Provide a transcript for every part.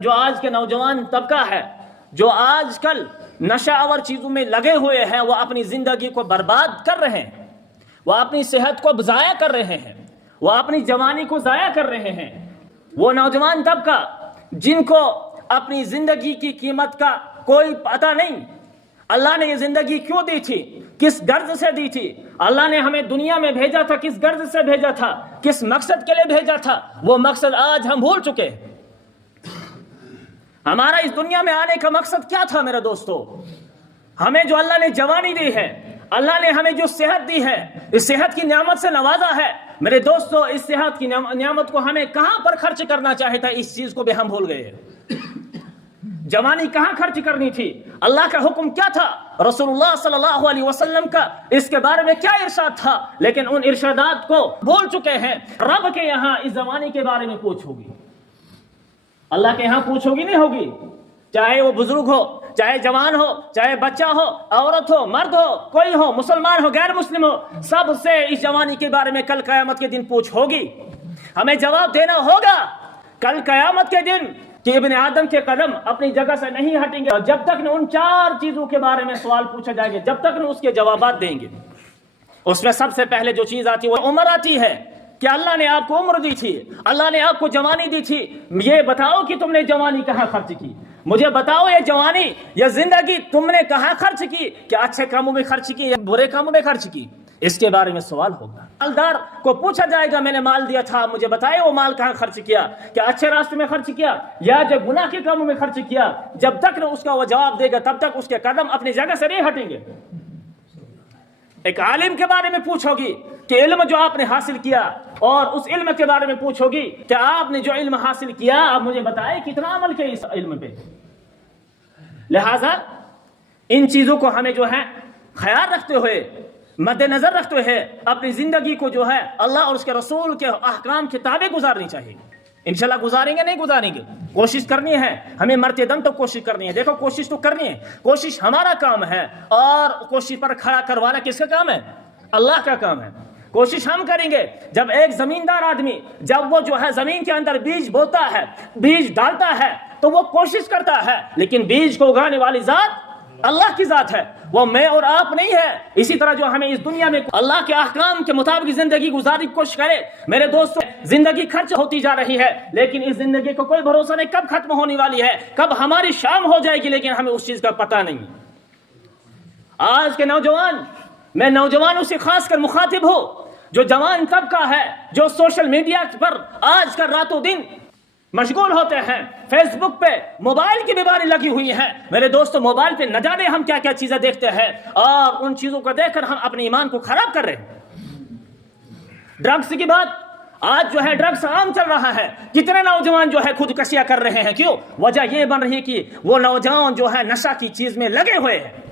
جو آج کے نوجوان طبقہ ہے جو آج کل نشہ آور چیزوں میں لگے ہوئے ہیں، وہ اپنی زندگی کو برباد کر رہے ہیں، وہ اپنی صحت کو ضائع کر رہے ہیں، وہ اپنی جوانی کو ضائع کر رہے ہیں۔ وہ نوجوان طبقہ جن کو اپنی زندگی کی قیمت کا کوئی پتہ نہیں، اللہ نے یہ زندگی کیوں دی تھی، کس غرض سے دی تھی، اللہ نے ہمیں دنیا میں بھیجا تھا کس غرض سے بھیجا تھا، کس مقصد کے لیے بھیجا تھا، وہ مقصد آج ہم بھول چکے ہیں۔ ہمارا اس دنیا میں آنے کا مقصد کیا تھا میرے دوستو؟ ہمیں جو اللہ نے جوانی دی ہے، اللہ نے ہمیں جو صحت دی ہے، اس صحت کی نعمت سے نوازا ہے میرے دوستو، اس صحت کی نعمت کو ہمیں کہاں پر خرچ کرنا چاہیے تھا، اس چیز کو بھی ہم بھول گئے ہیں۔ جوانی کہاں خرچ کرنی تھی، اللہ کا حکم کیا تھا، رسول اللہ صلی اللہ علیہ وسلم کا اس کے بارے میں کیا ارشاد تھا، لیکن ان ارشادات کو بھول چکے ہیں۔ رب کے یہاں اس زمانے کے بارے میں پوچھ ہوگی، اللہ کے یہاں پوچھ ہوگی نہیں ہوگی، چاہے وہ بزرگ ہو، چاہے جوان ہو، چاہے بچہ ہو، عورت ہو، مرد ہو، کوئی ہو، مسلمان ہو، غیر مسلم ہو، سب سے اس جوانی کے بارے میں کل قیامت کے دن پوچھ ہوگی۔ ہمیں جواب دینا ہوگا کل قیامت کے دن کہ ابن آدم کے قدم اپنی جگہ سے نہیں ہٹیں گے، اور جب تک نہ ان 4 چیزوں کے بارے میں سوال پوچھا جائے گا، جب تک نہ اس کے جوابات دیں گے۔ اس میں سب سے پہلے جو چیز آتی ہے وہ عمر آتی ہے کہ اللہ نے آپ کو عمر دی تھی، اللہ نے آپ کو جوانی دی تھی، یہ بتاؤ کہ تم نے جوانی کہاں خرچ کی، مجھے بتاؤ یہ جوانی یا زندگی تم نے کہاں خرچ کی، کہ اچھے کاموں میں خرچ کی یا برے کاموں میں خرچ کی، اس کے بارے میں سوال ہوگا۔ مالدار کو پوچھا جائے گا میں نے مال دیا تھا، مجھے بتائے وہ مال کہاں خرچ کیا، کہ اچھے راستے میں خرچ کیا یا جو گناہ کے کاموں میں خرچ کیا، جب تک نہ اس کا وہ جواب دے گا تب تک اس کے قدم اپنی جگہ سے نہیں ہٹیں گے۔ ایک عالم کے بارے میں پوچھو گی کہ علم جو آپ نے حاصل کیا، اور اس علم کے بارے میں پوچھو گی کہ آپ نے جو علم حاصل کیا آپ مجھے بتائے کتنا عمل کیا اس علم پہ۔ لہذا ان چیزوں کو ہمیں جو ہے خیال رکھتے ہوئے، مد نظر رکھتے ہوئے اپنی زندگی کو جو ہے اللہ اور اس کے رسول کے احکام کے تابع گزارنی چاہیے۔ انشاءاللہ گزاریں گے نہیں گزاریں گے، کوشش کرنی ہے، ہمیں مرتے دم تو کوشش کرنی ہے۔ دیکھو کوشش تو کرنی ہے، کوشش ہمارا کام ہے، اور کوشش پر کھڑا کروانا کس کا کام ہے؟ اللہ کا کام ہے۔ کوشش ہم کریں گے۔ جب ایک زمیندار آدمی جب وہ جو ہے زمین کے اندر بیج بوتا ہے، بیج ڈالتا ہے، تو وہ کوشش کرتا ہے، لیکن بیج کو اگانے والی ذات اللہ کی ذات ہے، وہ میں اور آپ نہیں ہے۔ اسی طرح جو ہمیں اس دنیا میں اللہ کے احکام کے مطابق زندگی گزارنے کی کوشش کرے میرے دوستو، زندگی خرچ ہوتی جا رہی ہے، لیکن اس زندگی کو کوئی بھروسہ نہیں کب ختم ہونے والی ہے، کب ہماری شام ہو جائے گی، لیکن ہمیں اس چیز کا پتہ نہیں۔ آج کے نوجوان، میں نوجوانوں سے خاص کر مخاطب ہوں، جو جوان طبقہ ہے جو سوشل میڈیا پر آج کل راتوں دن مشغول ہوتے ہیں، فیس بک پہ موبائل کی بیماری لگی ہوئی ہے میرے دوستو، موبائل پہ نہ جانے ہم کیا کیا چیزیں دیکھتے ہیں، اور ان چیزوں کو دیکھ کر ہم اپنے ایمان کو خراب کر رہے ہیں۔ ڈرگس کی بات، آج جو ہے ڈرگس عام چل رہا ہے، کتنے نوجوان جو ہے خودکشیاں کر رہے ہیں، کیوں؟ وجہ یہ بن رہی ہے کہ وہ نوجوان جو ہے نشہ کی چیز میں لگے ہوئے ہیں،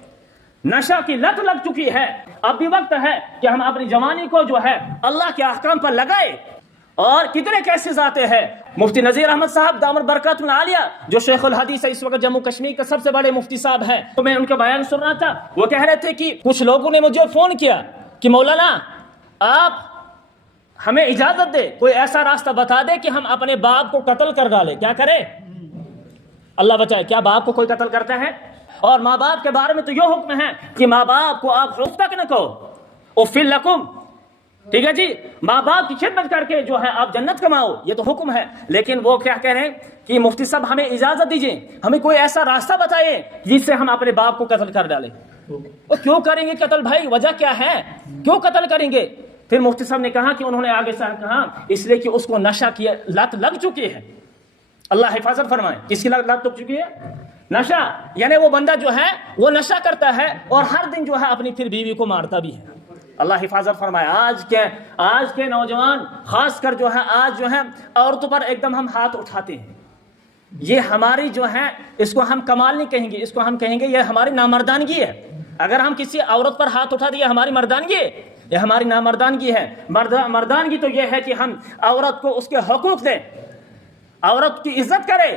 نشہ کی لت لگ چکی ہے۔ اب بھی وقت ہے کہ ہم اپنی جوانی کو جو ہے اللہ کے احکام پر لگائے۔ اور کتنے کیسز آتے ہیں، مفتی نذیر احمد صاحب دامت برکاتہ العالیہ جو شیخ الحدیث ہے اس وقت جموں کشمیر کے سب سے بڑے مفتی صاحب ہیں، تو میں ان کا بیان سن رہا تھا، وہ کہہ رہے تھے کہ کچھ لوگوں نے مجھے فون کیا کہ مولانا آپ ہمیں اجازت دے، کوئی ایسا راستہ بتا دے کہ ہم اپنے باپ کو قتل کر ڈالیں۔ کیا کریں؟ اللہ بچائے، کیا باپ کو کوئی قتل کرتا ہے؟ اور ماں باپ کے بارے میں تو یہ حکم ہے کہ ماں باپ کو آپ حق تک نہ کہو، اف لکم، ٹھیک ہے جی، ماں باپ کی خدمت کر کے جو ہے آپ جنت کماؤ، یہ تو حکم ہے۔ لیکن وہ کیا کہہ رہے ہیں کہ مفتی صاحب ہمیں اجازت دیجئے، ہمیں کوئی ایسا راستہ بتائیے جس سے ہم اپنے باپ کو قتل کر ڈالیں۔ وہ کیوں کریں گے قتل بھائی؟ وجہ کیا ہے، کیوں قتل کریں گے؟ پھر مفتی صاحب نے کہا کہ انہوں نے آگے سے کہا اس لیے کہ اس کو نشہ کی لت لگ چکی ہے۔ اللہ حفاظت فرمائے، کس کی لت لگ چکی ہے؟ نشہ، یعنی وہ بندہ جو ہے وہ نشہ کرتا ہے اور ہر دن جو ہے اپنی پھر بیوی کو مارتا بھی ہے۔ اللہ حفاظت فرمائے۔ آج کے نوجوان خاص کر جو ہے آج جو ہے عورتوں پر ایک دم ہم ہاتھ اٹھاتے ہیں، یہ ہماری جو ہے اس کو ہم کمال نہیں کہیں گے، اس کو ہم کہیں گے یہ ہماری نامردانگی ہے۔ اگر ہم کسی عورت پر ہاتھ اٹھا دیں ہماری مردانگی ہے، یہ ہماری نامردانگی ہے۔ مردانگی تو یہ ہے کہ ہم عورت کو اس کے حقوق دیں، عورت کی عزت کرے،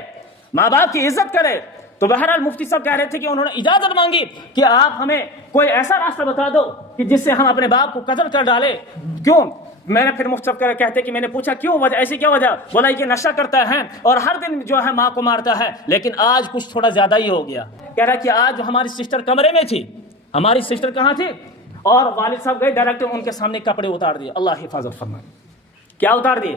ماں باپ کی عزت کرے۔ تو بہرحال مفتی صاحب کہہ رہے تھے کہ انہوں نے اجازت مانگی کہ آپ ہمیں کوئی ایسا راستہ بتا دو کہ جس سے ہم اپنے باپ کو قتل کر ڈالیں۔ کیوں؟ میں نے پھر مختصر کر کہتے کہ میں نے پوچھا کیوں وجہ ایسی کیا وجہ؟ بولا کہ نشہ کرتا ہے اور ہر دن جو ہے ماں کو مارتا ہے، لیکن آج کچھ تھوڑا زیادہ ہی ہو گیا۔ کہہ رہا کہ آج ہماری سسٹر کمرے میں تھی، ہماری سسٹر کہاں تھی، اور والد صاحب گئے ڈائریکٹ ان کے سامنے کپڑے اتار دیے۔ اللہ حفاظت فرمائے، کیا اتار دیے؟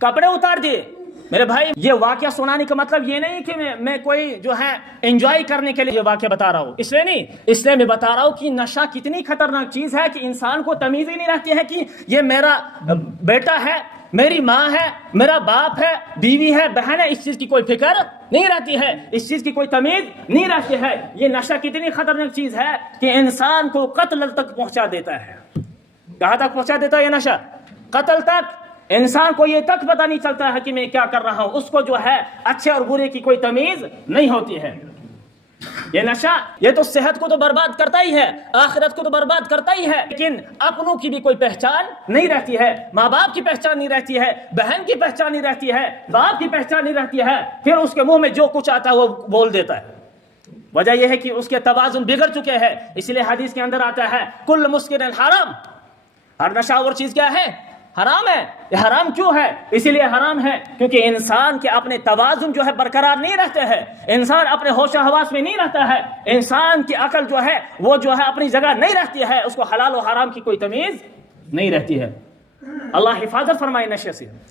کپڑے اتار دیے۔ میرے بھائی یہ واقعہ سنانے کا مطلب یہ نہیں کہ میں کوئی جو ہے انجوائے کرنے کے لیے یہ واقعہ بتا رہا ہوں، اس لیے نہیں، اس لیے میں بتا رہا ہوں کہ نشہ کتنی خطرناک چیز ہے کہ انسان کو تمیز ہی نہیں رہتی ہے کہ یہ میرا بیٹا ہے، میری ماں ہے، میرا باپ ہے، بیوی ہے، بہن ہے، اس چیز کی کوئی فکر نہیں رہتی ہے، اس چیز کی کوئی تمیز نہیں رہتی ہے۔ یہ نشہ کتنی خطرناک چیز ہے کہ انسان کو قتل تک پہنچا دیتا ہے۔ کہاں تک پہنچا دیتا ہے یہ نشہ؟ قتل تک۔ انسان کو یہ تک پتہ نہیں چلتا ہے کہ میں کیا کر رہا ہوں، اس کو جو ہے اچھے اور برے کی کوئی تمیز نہیں ہوتی ہے۔ یہ نشہ یہ تو صحت کو تو برباد کرتا ہی ہے، آخرت کو تو برباد کرتا ہی ہے، لیکن اپنوں کی بھی کوئی پہچان نہیں رہتی ہے، ماں باپ کی پہچان نہیں رہتی ہے، بہن کی پہچان نہیں رہتی ہے، باپ کی پہچان نہیں رہتی ہے، پھر اس کے منہ میں جو کچھ آتا ہے وہ بول دیتا ہے۔ وجہ یہ ہے کہ اس کے توازن بگڑ چکے ہیں، اس لیے حدیث کے اندر آتا ہے کل مسکر حرام، ہر نشہ اور چیز کیا ہے؟ حرام ہے۔ یہ حرام کیوں ہے؟ اسی لیے حرام ہے کیونکہ انسان کے اپنے توازن جو ہے برقرار نہیں رہتے ہیں، انسان اپنے ہوش و حواس میں نہیں رہتا ہے، انسان کی عقل جو ہے وہ جو ہے اپنی جگہ نہیں رہتی ہے، اس کو حلال و حرام کی کوئی تمیز نہیں رہتی ہے۔ اللہ حفاظت فرمائے نشے سے۔